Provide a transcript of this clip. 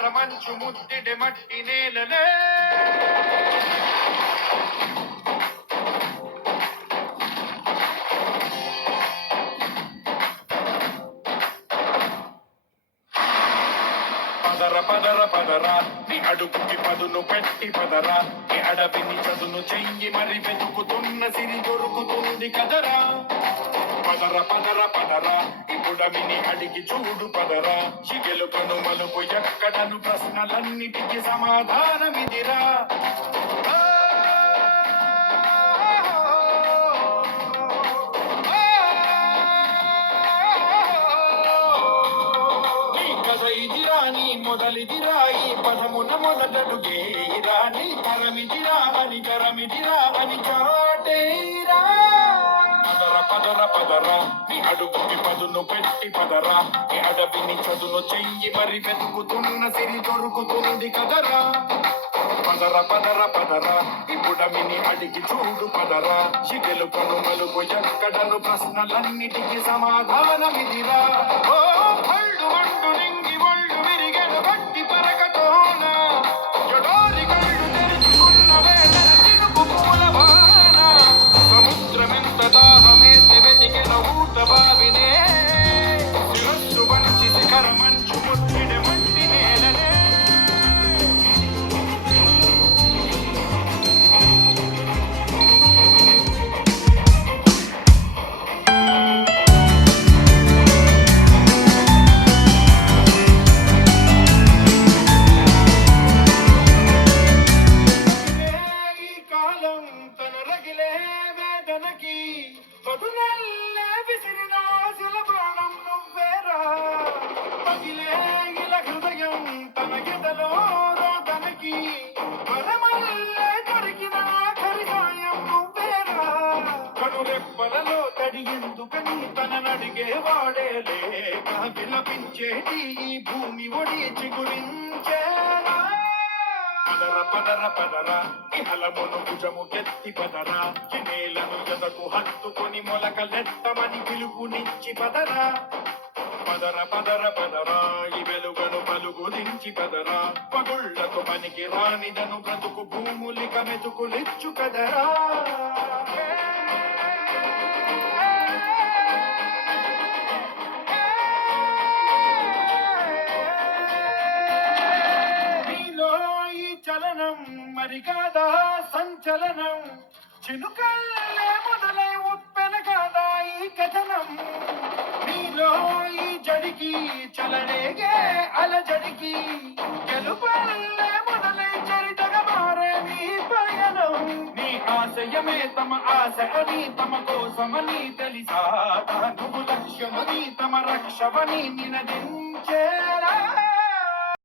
కరమంచు ముద్దిడి మట్టి నేలలే పదర పదర పదరా నీ అడుగుకి పదును పెట్టి పదరా నీ అడవిని చదును చెయ్యి మరి వెతుకుతున్న సిరి దొరుకుతుంది కదరా పదర పదర పదరా ఇప్పుడమిని అడిగి చూడు పదరా శిగెలుకను మలుపు ఎక్కడను ప్రశ్నలన్నిటికీ సమాధానమిదిరా మొదలిదిరా ఈ పదమున మొదటడుగేరా నీ కరమిదిరా అని చాటేరా పదర పదర పదరా నీ అడుగుకి పదును పెట్టి పదరా నీ అడవిని చదును చెయ్యి మరి వెతుకుతున్న సిరి దొరుకుతుంది కదరా పదర పదర పదరా ఇప్పుడమిని అడిగి చూడు పదరా శిగెలుకను మలుపు ఎక్కడను ప్రశ్నలన్నిటికీ సమాధానమిదిరా ఓ కళ్ళు అంటు నింగి ఒళ్ళు విరిగెను గట్టి పరకతోన జడోరి కళ్ళు తెరుచుకున్న వేదన చినుకు పూలవాన సముద్రమెంత దాహమేసి వెతికెన ఊట బావినే శిరస్సు వంచి శిఖర మంచు ముట్టిడి మట్టి నేలనే రెప్పలలో తడి ఎందుకని తననడిగేవాడే లేక విలపించేటి ఈ భూమి ఒడి చిగురించేరా పదర పదర పదరా ఇహలమును భుజము కెత్తి పదరా నేలను జతకు హత్తుకొని మొలకలెత్తమని పిలుపునిచ్చి పదరా పదర పదర పదరా ఈ వెలుగను పలుగు దించి పదరా పగుళ్లకు పనికి రానిదను బ్రతుకు భూములిక మెతుకులిచ్చు కదరా మరి కాదా సంచలనం చినుకల్లే మొదలై ఉప్పెన కాదా ఈ కథనం నీలో ఈ జడికి చలనేగే అలజడికి గెలుపల్లే మొదలై చరితగా మారే నీ పయనం నీ ఆశయమే తమ ఆశ అని తమ కోసమని తెలిసా నువ్వు లక్ష్యమని తమ రక్షవని నినదించేరా